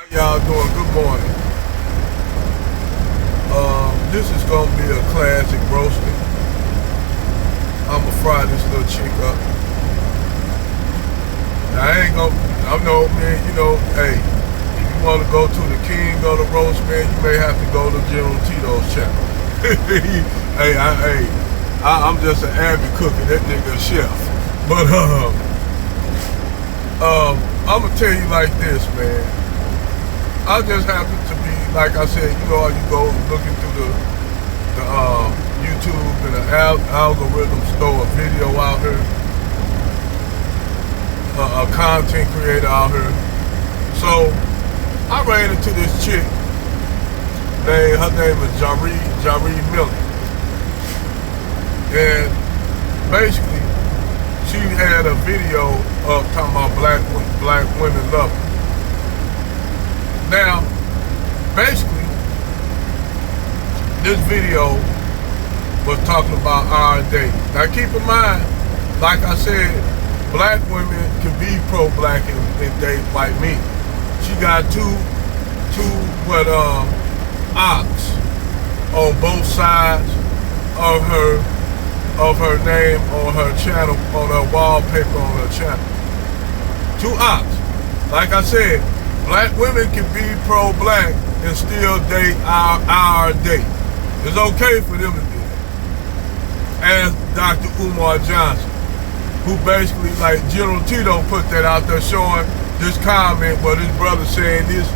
How y'all doing? Good morning. This is gonna be a classic roasting. I'ma fry this little chick up. Now, I ain't gonna, I know, man, hey, if you wanna go to the king of the roast, man, you may have to go to General Tito's channel. I'm just an avid cook and that nigga a chef. But, I'ma tell you like this, man. I just happen to be, like I said, you go looking through the YouTube and the algorithms throw a video out here, a content creator out here. So I ran into this chick. Her name is Jarae Mily, and basically she had a video of talking about black women love her. Now, basically, this video was talking about our day. Now, keep in mind, like I said, black women can be pro-black and date white men. She got two ops on both sides of her name on her channel, on her wallpaper on her channel. Two ops. Like I said, black women can be pro-black and still date our date. It's okay for them to do that. As Dr. Umar Johnson, who basically, like General Tito put that out there showing this comment where this brother saying these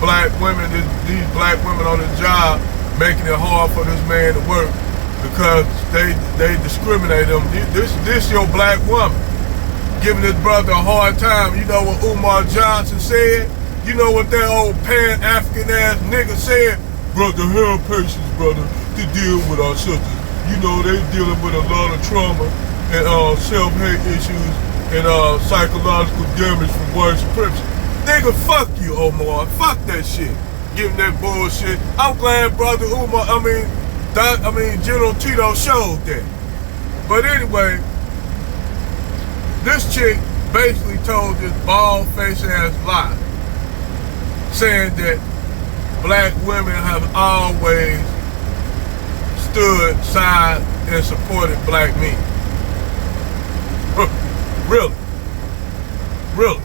black women on the job making it hard for this man to work because they discriminate them. This your black woman giving this brother a hard time. You know what Umar Johnson said? You know what that old Pan-African ass nigga said? Brother, have patience, brother, to deal with our sisters. You know, they dealing with a lot of trauma and self-hate issues and psychological damage from white supremacy. Nigga, fuck you, Omar. Fuck that shit. Giving that bullshit. I'm glad brother Umar, General Tito showed that. But anyway, this chick basically told this bald-faced ass lie, saying that black women have always stood side and supported black men. Really? Really?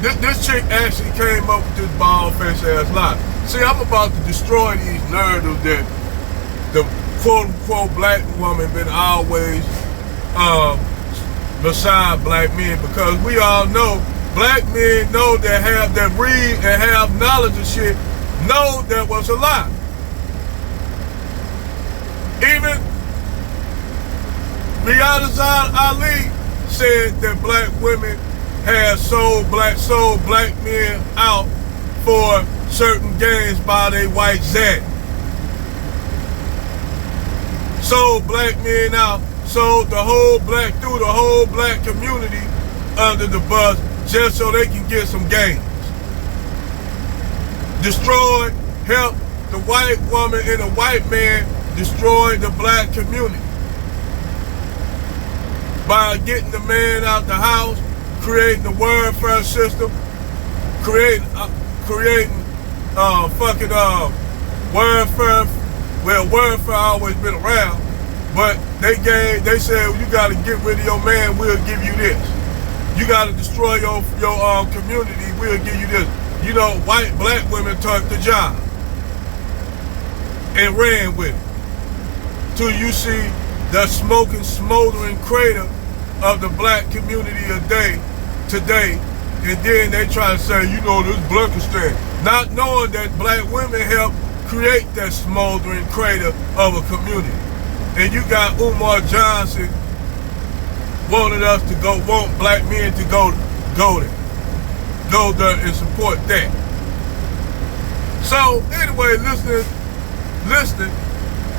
This chick actually came up with this bald-faced ass lie. See, I'm about to destroy these narratives that the quote-unquote black woman been always beside black men, because we all know black men know that read and have knowledge of shit, know that was a lie. Even Riyadh Ali said that black women had sold black men out for certain games by their white zaddy. Sold black men out, sold through the whole black community under the bus just so they can get some gains. Destroyed, helped the white woman and the white man destroy the black community by getting the man out the house, creating the welfare system, creating welfare. Well, welfare always been around, but they said, you got to get rid of your man, we'll give you this. You got to destroy your community, we'll give you this. You know, black women took the job and ran with it. Till you see the smoking, smoldering crater of the black community today, and then they try to say, you know, this Blankistan, not knowing that black women helped create that smoldering crater of a community. And you got Umar Johnson want black men to go there and support that. So anyway, listening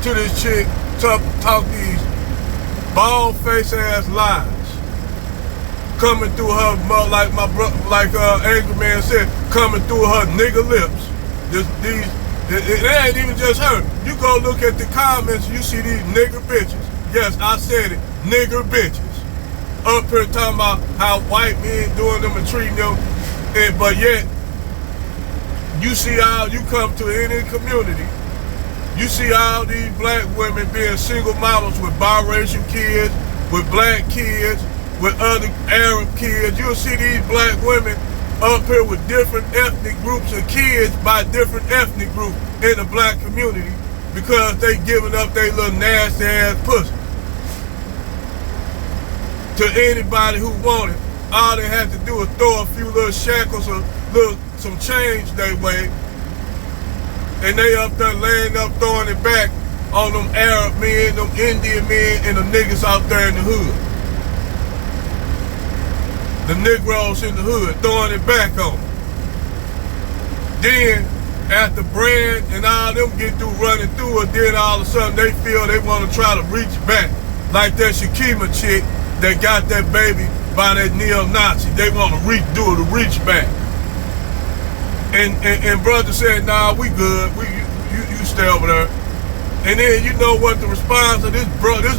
to this chick talk these bald-faced ass lies coming through her, like Angry Man said, coming through her nigger lips. It ain't even just her. You go look at the comments, you see these nigger bitches. Yes, I said it, nigger bitches. up here talking about how white men doing them and treating them, but yet you see how you come to any community, you see all these black women being single mamas with biracial kids, with black kids, with other Arab kids. You'll see these black women up here with different ethnic groups of kids by different ethnic groups in the black community because they giving up their little nasty ass pussy to anybody who want it. All they have to do is throw a few little shackles or some change their way, and they up there laying up throwing it back on them Arab men, them Indian men, and the niggas out there in the hood. The Negroes in the hood throwing it back on them. Then, after Brand and all them get through running through it, then all of a sudden they feel they want to try to reach back. Like that Shakima chick that got that baby by that neo-Nazi. They want to do a reach back. And brother said, nah, we good. You stay over there. And then you know what the response of this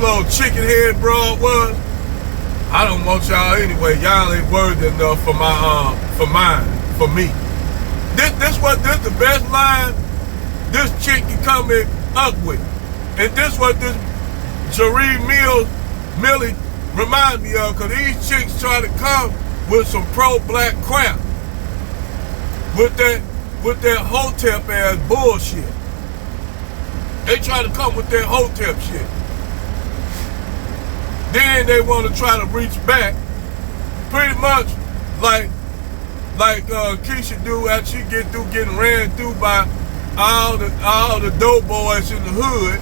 little chicken head broad was? I don't want y'all anyway. Y'all ain't worthy enough for me. This the best line this chick can come in up with. And this what this Jarae Mily remind me of, because these chicks try to come with some pro-black crap. With that hotep ass bullshit. They try to come with that hotep shit. Then they want to try to reach back, pretty much like Keisha do after she get through getting ran through by all the dope boys in the hood,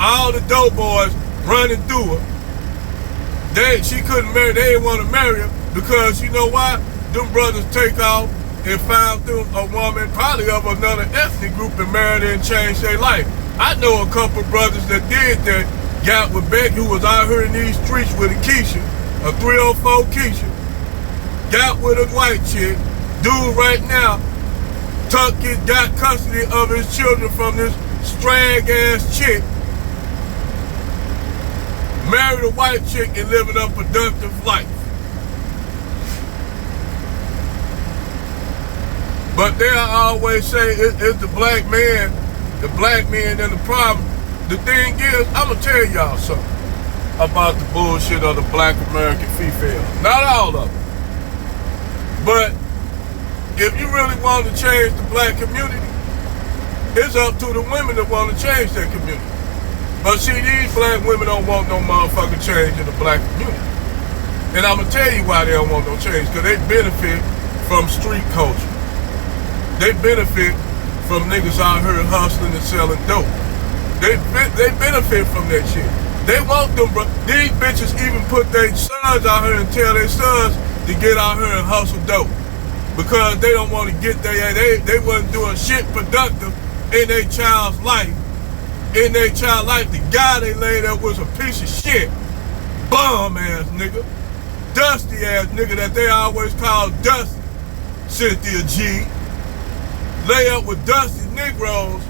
all the dope boys running through her. She couldn't marry. They didn't want to marry her because you know why? Them brothers take off and found them a woman probably of another ethnic group and married her and changed their life. I know a couple brothers that did that. Got with Becky, who was out here in these streets with a Keisha, a 304 Keisha. Got with a white chick. Dude right now, got custody of his children from this strag ass chick. Married a white chick and living a productive life. But they always say it's the black man and the problem. The thing is, I'm going to tell y'all something about the bullshit of the black American female. Not all of them. But if you really want to change the black community, it's up to the women that want to change their community. But see, these black women don't want no motherfucking change in the black community. And I'm going to tell you why they don't want no change. Because they benefit from street culture. They benefit from niggas out here hustling and selling dope. They benefit from that shit. They want them, bro. These bitches even put their sons out here and tell their sons to get out here and hustle dope. Because they don't want to get they wasn't doing shit productive in their child's life. In their child's life, the guy they laid up was a piece of shit. Bum ass nigga. Dusty ass nigga that they always call Dusty. Cynthia G. Lay up with dusty Negroes.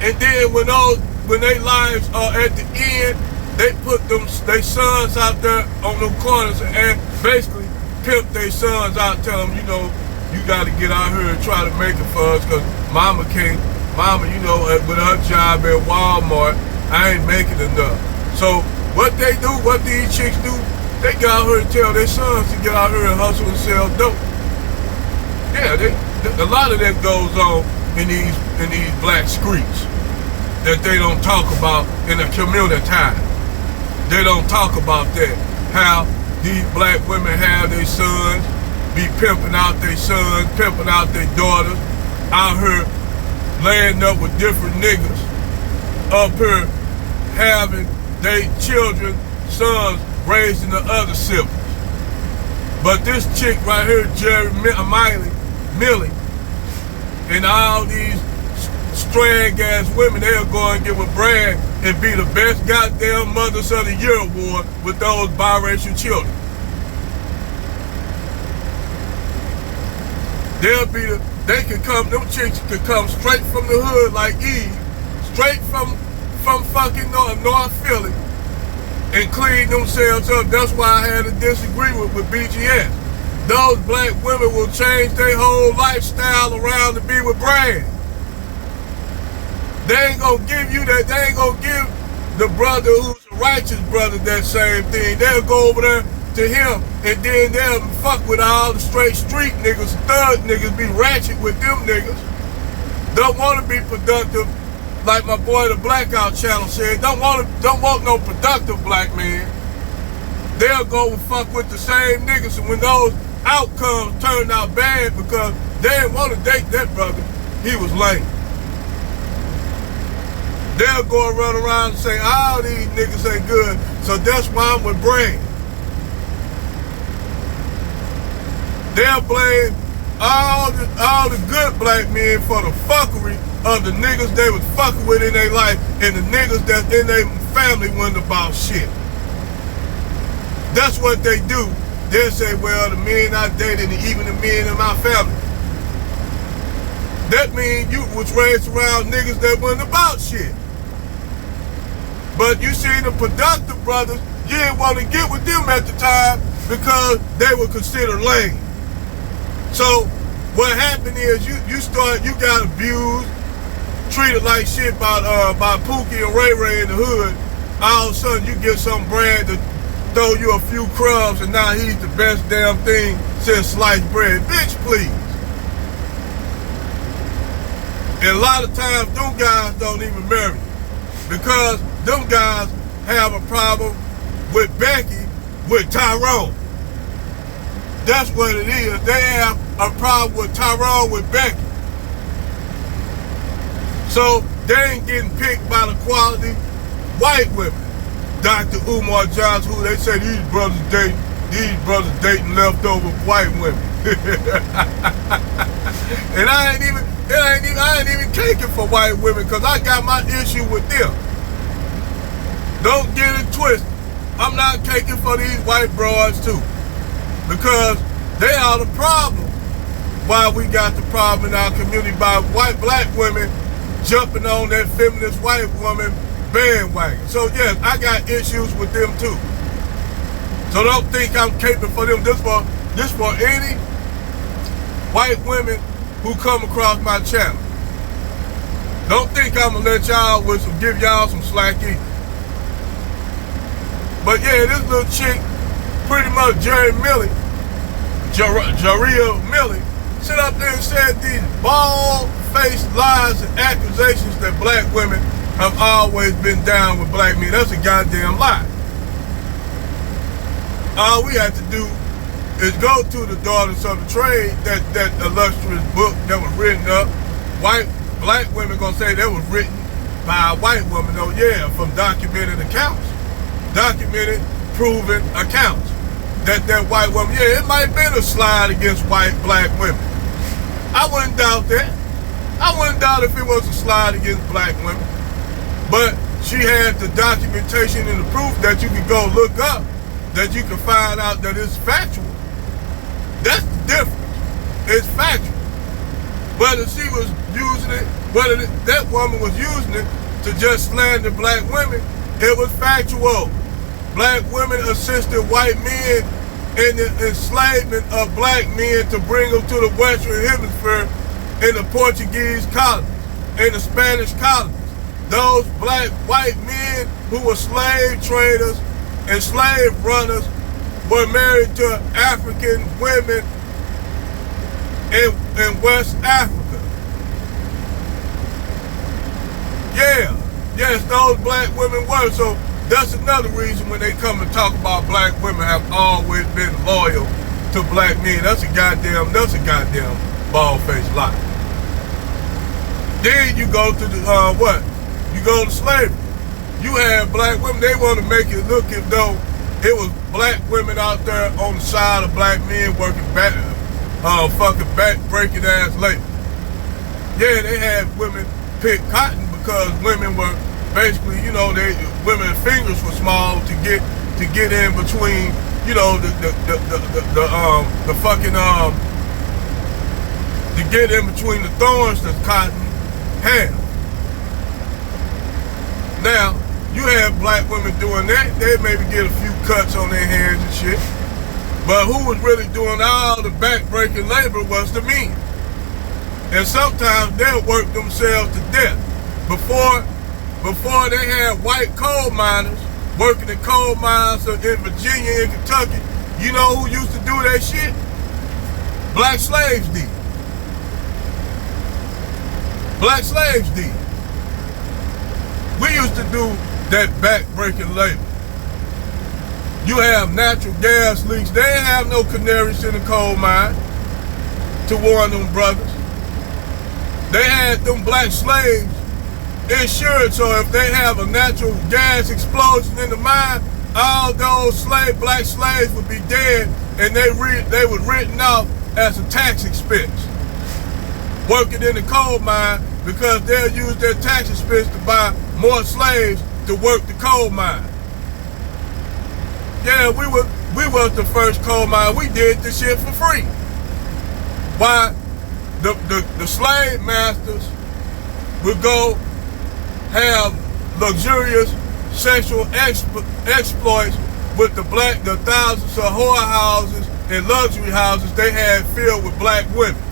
And then when their lives are at the end, they put their sons out there on them corners and basically pimp their sons out, tell them, you know, you got to get out here and try to make it for us because mama, you know, with her job at Walmart, I ain't making enough. So what they do, what these chicks do, they go out here and tell their sons to get out here and hustle and sell dope. Yeah, a lot of that goes on in these black streets that they don't talk about in the community time. They don't talk about that. How these black women have their sons, be pimping out their sons, pimping out their daughters, out here laying up with different niggas, up here having their children, sons raising the other siblings. But this chick right here, Jarae Mily, and all these strang ass women, they'll go and get with Brad and be the best goddamn Mothers of the Year award with those biracial children. Them chicks can come straight from the hood like Eve, straight from fucking North Philly, and clean themselves up. That's why I had a disagreement with BGS. Those black women will change their whole lifestyle around to be with Brand. They ain't gonna give you that. They ain't gonna give the brother who's a righteous brother that same thing. They'll go over there to him, and then they'll fuck with all the straight street niggas, thug niggas, be ratchet with them niggas. Don't want to be productive, like my boy the Blackout Channel said. Don't want no productive black man. They'll go and fuck with the same niggas, and when those outcomes turned out bad because they didn't want to date that brother, he was lame. They'll go and run around and say, all these niggas ain't good, so that's why I'm with Brand. They'll blame all the good black men for the fuckery of the niggas they was fucking with in their life, and the niggas that in their family wasn't about shit. That's what they do. They'll say, well, the men I dated and even the men in my family. That means you was raised around niggas that wasn't about shit. But you see the productive brothers, you didn't want to get with them at the time because they were considered lame. So what happened is you got abused, treated like shit by Pookie and Ray Ray in the hood. All of a sudden you get some Brand to throw you a few crumbs, and now he's the best damn thing since sliced bread. Bitch, please. And a lot of times, them guys don't even marry because them guys have a problem with Becky, with Tyrone. That's what it is. They have a problem with Tyrone, with Becky. So they ain't getting picked by the quality white women. Dr. Umar Johnson, who they say these brothers dating leftover white women. And I ain't even caking for white women because I got my issue with them. Don't get it twisted. I'm not caking for these white broads too, because they are the problem. Why we got the problem in our community by white black women jumping on that feminist white woman bandwagon. So yes, I got issues with them too. So don't think I'm caping for them. This for any white women who come across my channel. Don't think I'm gonna let y'all give y'all some slack either. But yeah, this little chick, pretty much Jarae Mily, Jarae Mily, sit up there and said these bald-faced lies and accusations that black women have always been down with black men. That's a goddamn lie. All we have to do is go to the Daughters of the Trade, that illustrious book that was written up. Black women gonna say that was written by a white woman. Oh yeah, from documented accounts. Documented, proven accounts. That white woman, yeah, it might have been a slide against black women. I wouldn't doubt that. I wouldn't doubt if it was a slide against black women. But she had the documentation and the proof that you can go look up, that you can find out that it's factual. That's the difference. It's factual. Whether she was using it, whether that woman was using it to just slander black women, it was factual. Black women assisted white men in the enslavement of black men to bring them to the Western Hemisphere in the Portuguese colonies, in the Spanish colonies. Those white men who were slave traders and slave runners were married to African women in West Africa. Yeah, yes, those black women were. So that's another reason when they come and talk about black women have always been loyal to black men. That's a goddamn bald-faced lie. Then you go to the, you go to slavery. You have black women, they want to make it look as though it was black women out there on the side of black men working back, breaking ass labor. Yeah, they had women pick cotton because women were basically, women's fingers were small to get in between, to get in between the thorns that cotton have. Now, You had black women doing that. They maybe get a few cuts on their hands and shit. But who was really doing all the back-breaking labor was the men. And sometimes they'll work themselves to death. Before they had white coal miners working in coal mines in Virginia and Kentucky, you know who used to do that shit? Black slaves did. Black slaves did. We used to do that back-breaking labor. You have natural gas leaks. They didn't have no canaries in the coal mine to warn them brothers. They had them black slaves insured, so if they have a natural gas explosion in the mine, all those black slaves would be dead, and they were written off as a tax expense working in the coal mine, because they'll use their tax expense to buy more slaves to work the coal mine. Yeah, we was the first coal mine. We did this shit for free. Why? The slave masters would go have luxurious sexual exploits with the thousands of whorehouses and luxury houses they had filled with black women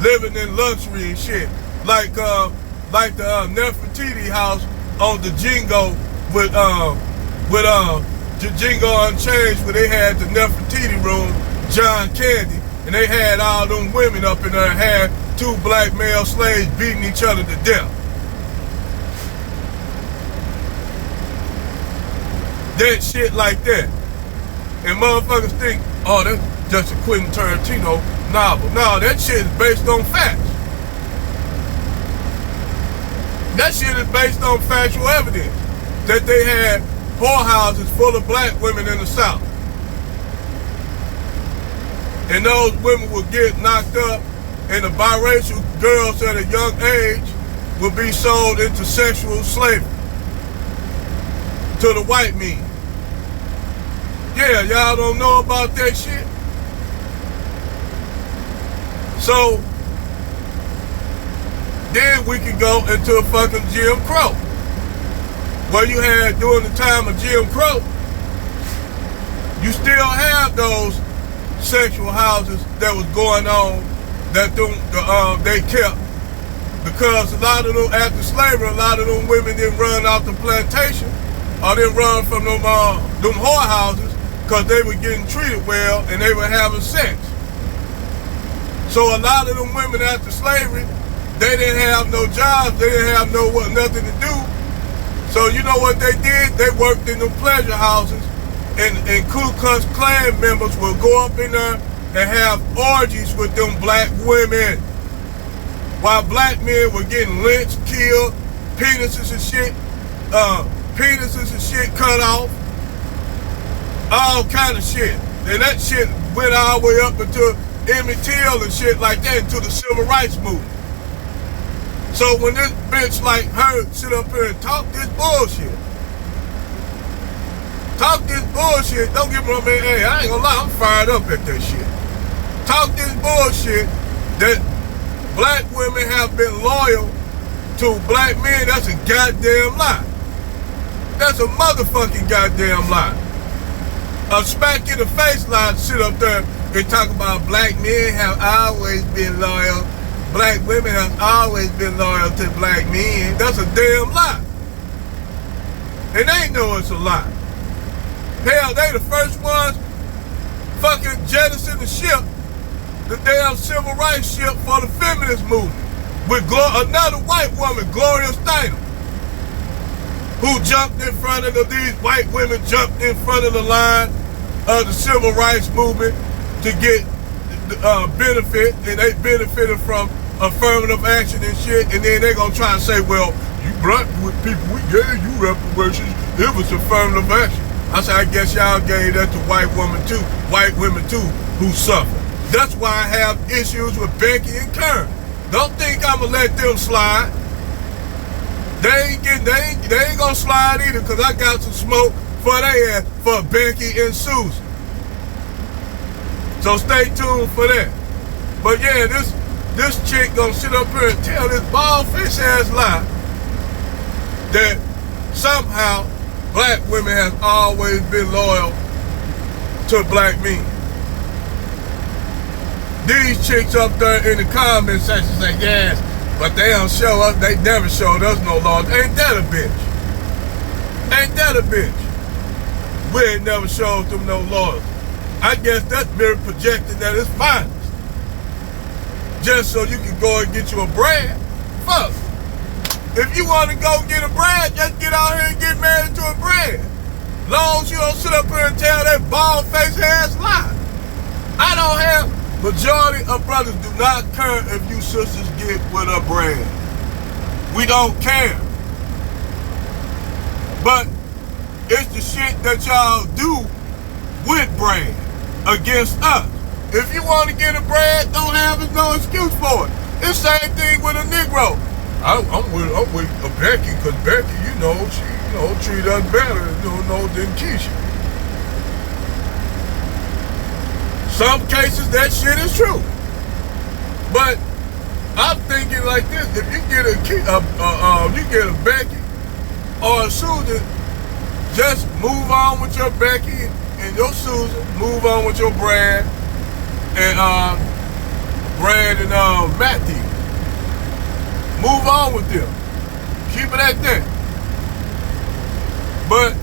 living in luxury and shit, like the Nefertiti house on the Jingo with Jingo Unchanged, where they had the Nefertiti room, John Candy, and they had all them women up in there and had 2 black male slaves beating each other to death. That shit like that. And motherfuckers think, oh, that's just a Quentin Tarantino novel. No, that shit is based on facts. That shit is based on factual evidence that they had whorehouses full of black women in the South. And those women would get knocked up, and the biracial girls at a young age would be sold into sexual slavery to the white men. Yeah, y'all don't know about that shit? So, then we can go into a fucking Jim Crow. What you had during the time of Jim Crow, you still have those sexual houses that was going on that they kept, because a lot of them, after slavery, a lot of them women didn't run out the plantation or didn't run from them whorehouses because they were getting treated well and they were having sex. So a lot of them women after slavery, they didn't have no jobs, they didn't have nothing to do. So you know what they did? They worked in the pleasure houses, and Ku Klux Klan members would go up in there and have orgies with them black women, while black men were getting lynched, killed, penises and shit cut off, all kind of shit. And that shit went all the way up into Emmett Till and shit like that, into the civil rights movement. So when this bitch like her sit up here and talk this bullshit, don't get me wrong, man, hey, I ain't gonna lie, I'm fired up at that shit. Talk this bullshit that black women have been loyal to black men, that's a goddamn lie. That's a motherfucking goddamn lie. A smack in the face lie sit up there and talk about black men have always been loyal. Black women have always been loyal to black men. That's a damn lie. And they know it's a lie. Hell, they the first ones fucking jettison the ship, the damn civil rights ship for the feminist movement, with another white woman, Gloria Steinem, who jumped in front of these white women jumped in front of the line of the civil rights movement to get benefit, and they benefited from affirmative action and shit, and then they gonna try to say, well, you black people, we gave you reparations, it was affirmative action. I said, I guess y'all gave that to white women too, who suffer. That's why I have issues with Becky and Karen. Don't think I'ma let them slide. They ain't gonna slide either, because I got some smoke for their ass, for Becky and Susan. So stay tuned for that. But yeah, this chick gonna sit up here and tell this bald fish ass lie that somehow black women have always been loyal to black men. These chicks up there in the comment section say, yes, but they don't show us, they never showed us no laws. Ain't that a bitch? Ain't that a bitch? We ain't never showed them no laws. I guess that's mere projecting at its finest. Just so you can go and get you a brand. Fuck. If you want to go get a brand, just get out here and get married to a brand. Long as you don't sit up here and tell that bald-faced ass lie. I don't have, majority of brothers do not care if you sisters get with a brand. We don't care. But it's the shit that y'all do with brand against us. If you want to get a brand, don't have no excuse for it. It's the same thing with a Negro. I'm with a Becky, because Becky, she treat us better than Keisha. Some cases that shit is true. But I'm thinking like this: if you get a Becky or a Susan, just move on with your Becky and your Susan. Move on with your Brad and Matthew. Move on with them. Keep it at that. But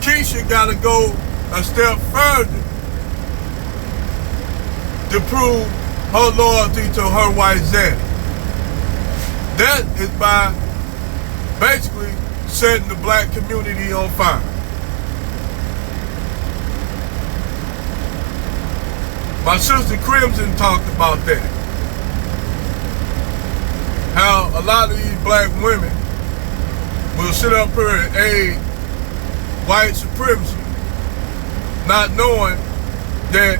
Keisha gotta go a step further to prove her loyalty to her white zaddy. That is by basically setting the black community on fire. My sister Crimson talked about that. How a lot of these black women will sit up here and aid white supremacy, not knowing that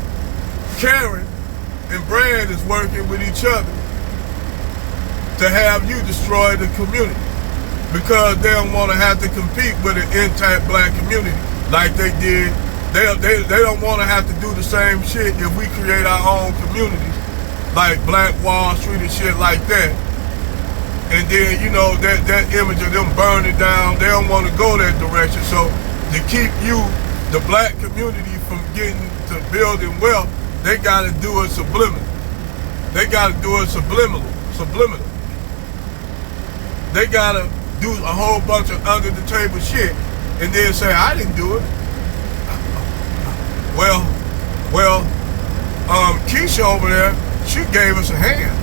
Karen and Brad is working with each other to have you destroy the community, because they don't want to have to compete with an intact black community like they did. They don't want to have to do the same shit if we create our own communities like Black Wall Street and shit like that. And then, that image of them burning down, they don't want to go that direction. So to keep you, the black community, from getting to building wealth, they got to do it subliminal. They got to do it subliminal. They got to do a whole bunch of under the table shit and then say, I didn't do it. Well, Keisha over there, she gave us a hand.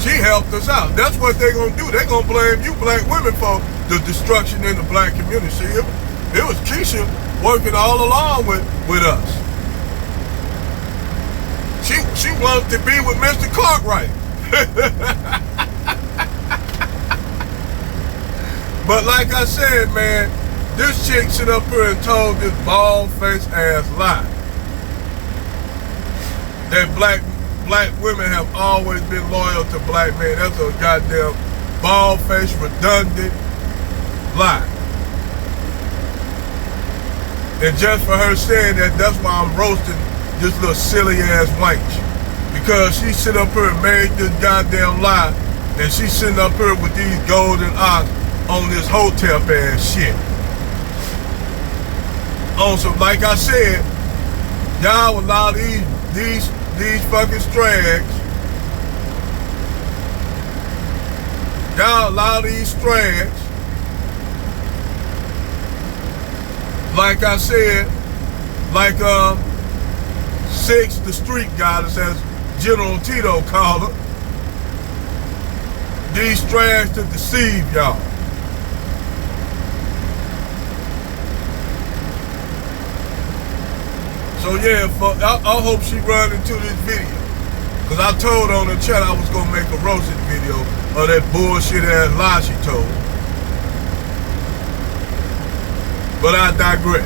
She helped us out. That's what they're going to do. They're going to blame you black women for the destruction in the black community. See, it was Keisha working all along with us. She wanted to be with Mr. Cartwright. But like I said, man, this chick sit up here and told this bald-faced ass lie that black women have always been loyal to black men. That's a goddamn bald-faced, redundant lie. And just for her saying that, that's why I'm roasting this little silly-ass wench. Because she sit up here and made this goddamn lie, and she sitting up here with these golden ox on this hotel-ass shit. On some, like I said, y'all allow these fucking strags. Y'all allow these strags, like I said, like Six, the street goddess, as General Tito called her. These strags to deceive y'all. So yeah, I hope she run into this video. Cause I told on the chat I was gonna make a roasted video of that bullshit ass lie she told. But I digress.